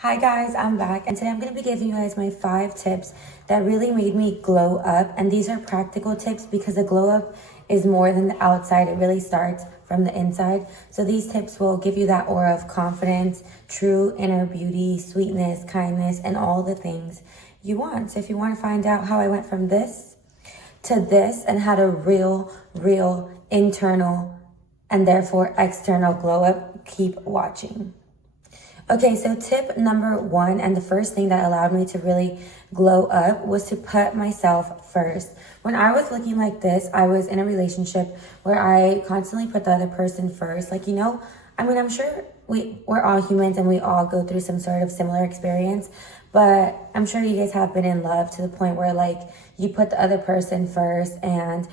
Hi guys, I'm back and today I'm going to be giving you guys my 5 tips that really made me glow up. And these are practical tips because the glow up is more than the outside. It really starts from the inside. So these tips will give you that aura of confidence, true inner beauty, sweetness, kindness, and all the things you want. So if you want to find out how I went from this to this and had a real internal and therefore external glow up, keep watching. Okay, so tip number 1, and the first thing that allowed me to really glow up was to put myself first. When I was looking like this, I was in a relationship where I constantly put the other person first. I'm sure we're all humans and we all go through some sort of similar experience, but I'm sure you guys have been in love to the point where you put the other person first and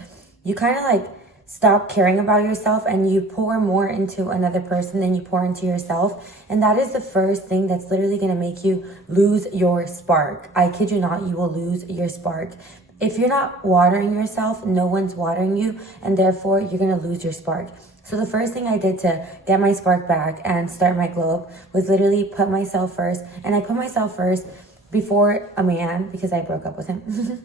you kind of stop caring about yourself and you pour more into another person than you pour into yourself. And that is the first thing that's literally going to make you lose your spark. I kid you not, you will lose your spark. If you're not watering yourself, no one's watering you, and therefore you're going to lose your spark. So the first thing I did to get my spark back and start my glow up was literally put myself first. And I put myself first before a man because I broke up with him.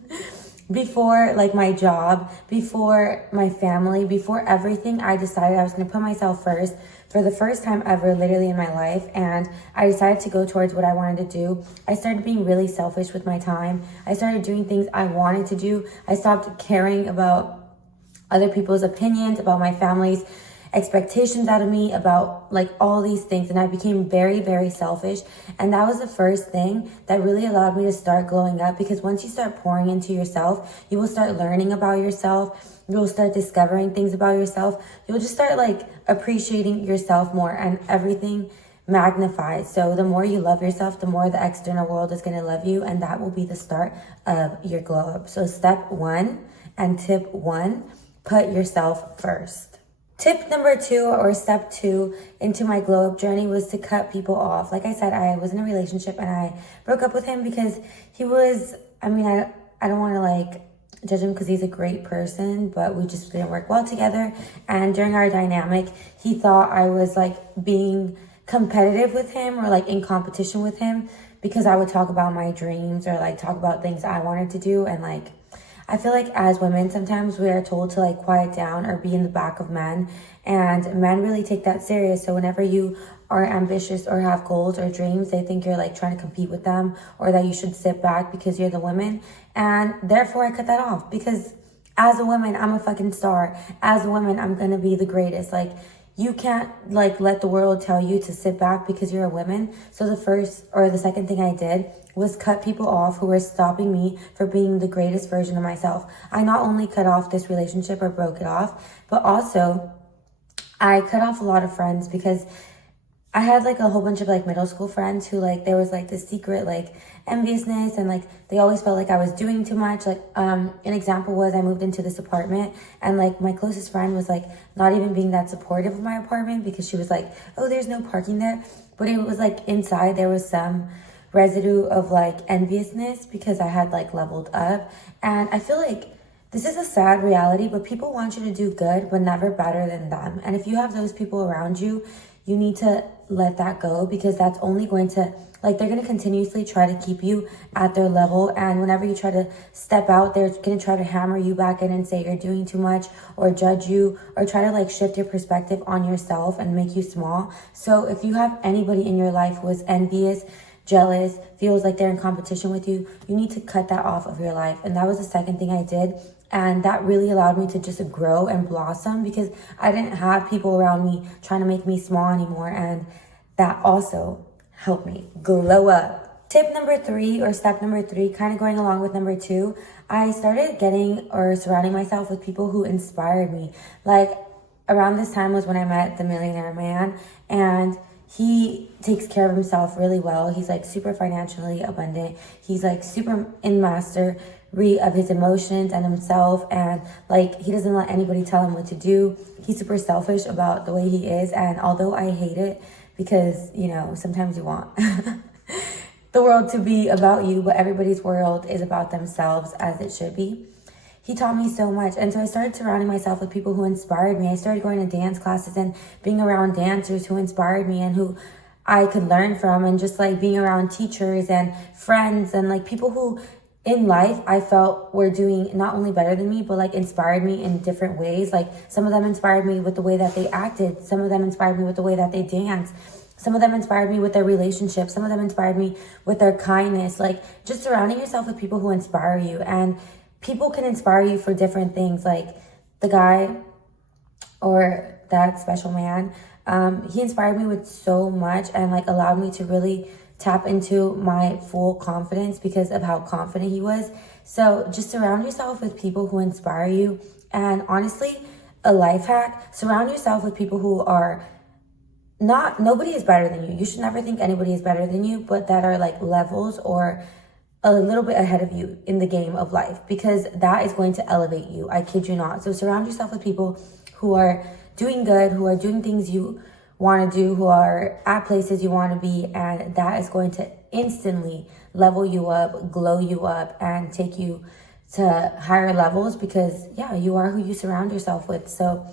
Before my job, before my family, before everything, I decided I was going to put myself first for the first time ever, literally in my life. And I decided to go towards what I wanted to do. I started being really selfish with my time. I started doing things I wanted to do. I stopped caring about other people's opinions, about my family's expectations out of me, about all these things. And I became very selfish. And that was the first thing that really allowed me to start glowing up, because once you start pouring into yourself, you will start learning about yourself. You will start discovering things about yourself. You'll just start appreciating yourself more, and everything magnifies. So the more you love yourself, the more the external world is going to love you, and that will be the start of your glow up. So step 1 and tip 1, put yourself first. Tip number 2, or step 2 into my glow up journey, was to cut people off. Like I said, I was in a relationship and I broke up with him because he was, I don't want to judge him because he's a great person, but we just didn't work well together. And during our dynamic, he thought I was being competitive with him, or in competition with him, because I would talk about my dreams or talk about things I wanted to do. And I feel as women, sometimes we are told to quiet down or be in the back of men, and men really take that serious. So whenever you are ambitious or have goals or dreams, they think you're trying to compete with them, or that you should sit back because you're the woman. And therefore I cut that off, because as a woman, I'm a fucking star. As a woman, I'm gonna be the greatest. You can't let the world tell you to sit back because you're a woman. So the second thing I did was cut people off who were stopping me for being the greatest version of myself. I not only cut off this relationship or broke it off, but also I cut off a lot of friends, because I had a whole bunch of middle school friends who there was this secret enviousness, and they always felt I was doing too much. An example was I moved into this apartment, and my closest friend was not even being that supportive of my apartment, because she was oh, there's no parking there. But it was inside there was some residue of enviousness, because I had leveled up. And I feel this is a sad reality, but people want you to do good but never better than them. And if you have those people around you, you need to let that go, because that's only going to they're going to continuously try to keep you at their level. And whenever you try to step out, they're going to try to hammer you back in and say you're doing too much, or judge you, or try to shift your perspective on yourself and make you small. So if you have anybody in your life who is envious, jealous, feels they're in competition with you, you need to cut that off of your life. And that was the second thing I did. And that really allowed me to just grow and blossom, because I didn't have people around me trying to make me small anymore. And that also helped me glow up. Tip number 3, or step number 3, kind of going along with number 2, I started surrounding myself with people who inspired me. Around this time was when I met the millionaire man, and he takes care of himself really well. He's super financially abundant. He's super in mastery of his emotions and himself, and he doesn't let anybody tell him what to do. He's super selfish about the way he is, and although I hate it, because sometimes you want the world to be about you, but everybody's world is about themselves, as it should be. He taught me so much. And so I started surrounding myself with people who inspired me. I started going to dance classes and being around dancers who inspired me and who I could learn from, and just like being around teachers and friends and like people who in life I felt were doing not only better than me, but like inspired me in different ways. Like some of them inspired me with the way that they acted. Some of them inspired me with the way that they danced. Some of them inspired me with their relationships. Some of them inspired me with their kindness. Like just surrounding yourself with people who inspire you, and people can inspire you for different things. Like the guy or that special man, he inspired me with so much and like allowed me to really tap into my full confidence because of how confident he was. So just surround yourself with people who inspire you. And honestly, a life hack, surround yourself with people who are nobody is better than you. You should never think anybody is better than you, but that are like levels or a little bit ahead of you in the game of life, because that is going to elevate you. I kid you not. So surround yourself with people who are doing good, who are doing things you want to do, who are at places you want to be, and that is going to instantly level you up, glow you up, and take you to higher levels, because yeah, you are who you surround yourself with. So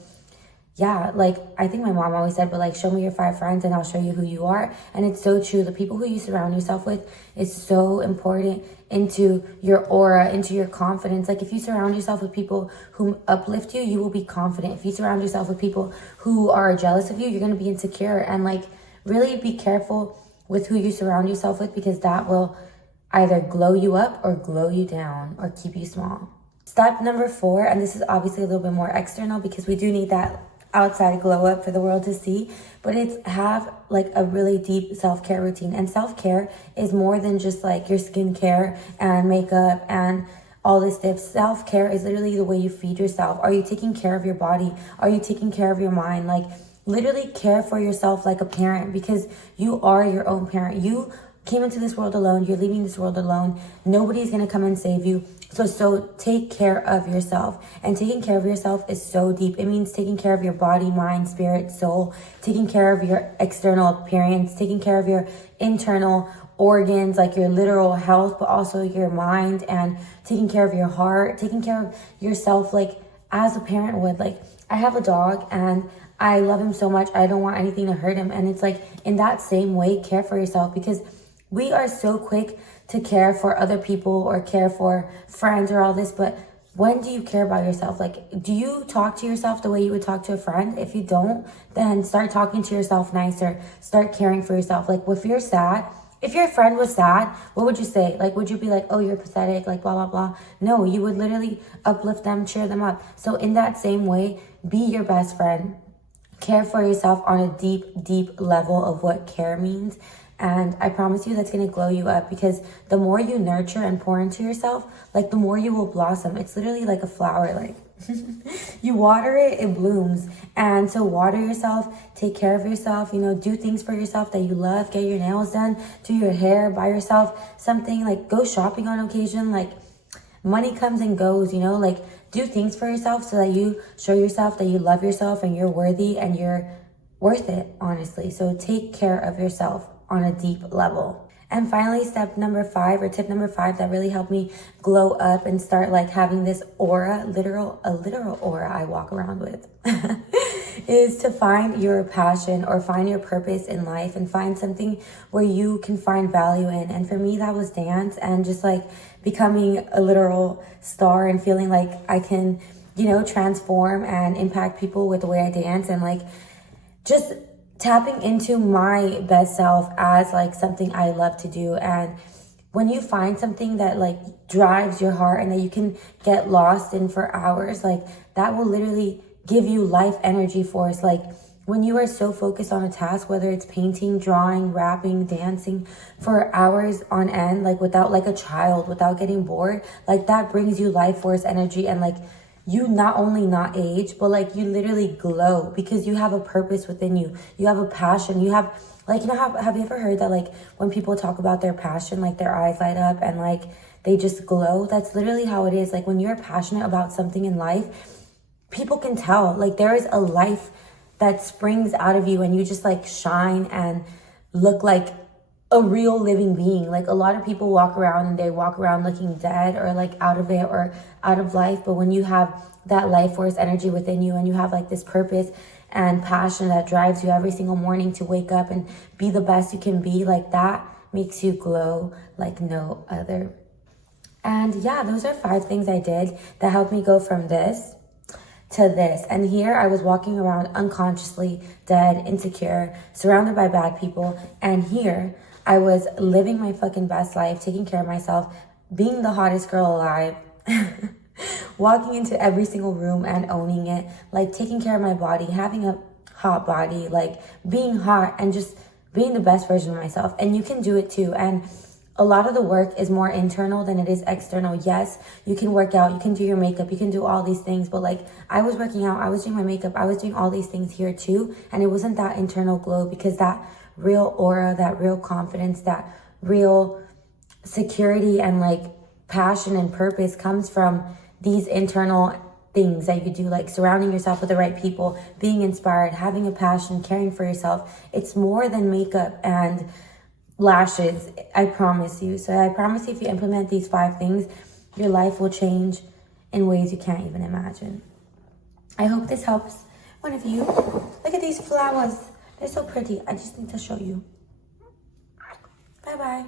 yeah, like I think my mom always said, but like, show me your 5 friends and I'll show you who you are. And it's so true. The people who you surround yourself with is so important into your aura, into your confidence. Like if you surround yourself with people who uplift you, you will be confident. If you surround yourself with people who are jealous of you, you're going to be insecure. And like really be careful with who you surround yourself with, because that will either glow you up or glow you down or keep you small. Step number 4, and this is obviously a little bit more external because we do need that outside glow up for the world to see, but it's have like a really deep self-care routine. And self-care is more than just like your skincare and makeup and all this stuff. Self-care is literally the way you feed yourself. Are you taking care of your body? Are you taking care of your mind? Like literally care for yourself like a parent, because you are your own parent. You came into this world alone. You're leaving this world alone. Nobody's going to come and save you. So take care of yourself. And taking care of yourself is so deep. It means taking care of your body, mind, spirit, soul, taking care of your external appearance, taking care of your internal organs, like your literal health, but also your mind, and taking care of your heart, taking care of yourself like as a parent would. Like I have a dog and I love him so much. I don't want anything to hurt him. And it's like in that same way, care for yourself, because we are so quick to care for other people or care for friends or all this, but when do you care about yourself? Like, do you talk to yourself the way you would talk to a friend? If you don't, then start talking to yourself nicer. Start caring for yourself. Like, if you're sad, if your friend was sad, what would you say? Like, would you be like, oh, you're pathetic, like, blah, blah, blah? No, you would literally uplift them, cheer them up. So in that same way, be your best friend. Care for yourself on a deep, deep level of what care means. And I promise you that's going to glow you up, because the more you nurture and pour into yourself, like the more you will blossom. It's literally like a flower. Like you water it, it blooms. And so water yourself, take care of yourself, you know, do things for yourself that you love, get your nails done, do your hair, buy yourself something, like go shopping on occasion. Like money comes and goes, you know, like do things for yourself so that you show yourself that you love yourself and you're worthy and you're worth it, honestly. So take care of yourself on a deep level. And finally, step number 5, or tip number 5 that really helped me glow up and start like having this aura, a literal aura I walk around with, is to find your passion or find your purpose in life and find something where you can find value in. And for me, that was dance, and just like becoming a literal star and feeling like I can, you know, transform and impact people with the way I dance, and like just tapping into my best self as like something I love to do. And when you find something that like drives your heart and that you can get lost in for hours, like that will literally give you life energy force. Like when you are so focused on a task, whether it's painting, drawing, rapping, dancing for hours on end, like without like a child, without getting bored, like that brings you life force energy. And like you not only not age, but like you literally glow because you have a purpose within you. You have a passion. You have like, you know, have you ever heard that like when people talk about their passion, like their eyes light up and like they just glow? That's literally how it is. Like when you're passionate about something in life, people can tell. Like there is a life that springs out of you and you just like shine and look like a real living being. Like a lot of people walk around and they walk around looking dead or like out of it or out of life. But when you have that life force energy within you and you have like this purpose and passion that drives you every single morning to wake up and be the best you can be, like that makes you glow like no other. And yeah, those are 5 things I did that helped me go from this to this. And here I was walking around unconsciously dead, insecure, surrounded by bad people. And here I was living my fucking best life, taking care of myself, being the hottest girl alive, walking into every single room and owning it, like taking care of my body, having a hot body, like being hot and just being the best version of myself. And you can do it too. And a lot of the work is more internal than it is external. Yes, you can work out, you can do your makeup, you can do all these things, but like I was working out, I was doing my makeup, I was doing all these things here too, and it wasn't that internal glow, because that real aura, that real confidence, that real security and like passion and purpose comes from these internal things that you do, like surrounding yourself with the right people, being inspired, having a passion, caring for yourself. It's more than makeup and lashes, I promise you. So I promise you, if you implement these 5 things, your life will change in ways you can't even imagine. I hope this helps one of you. Look at these flowers. They're so pretty. I just need to show you. Bye-bye.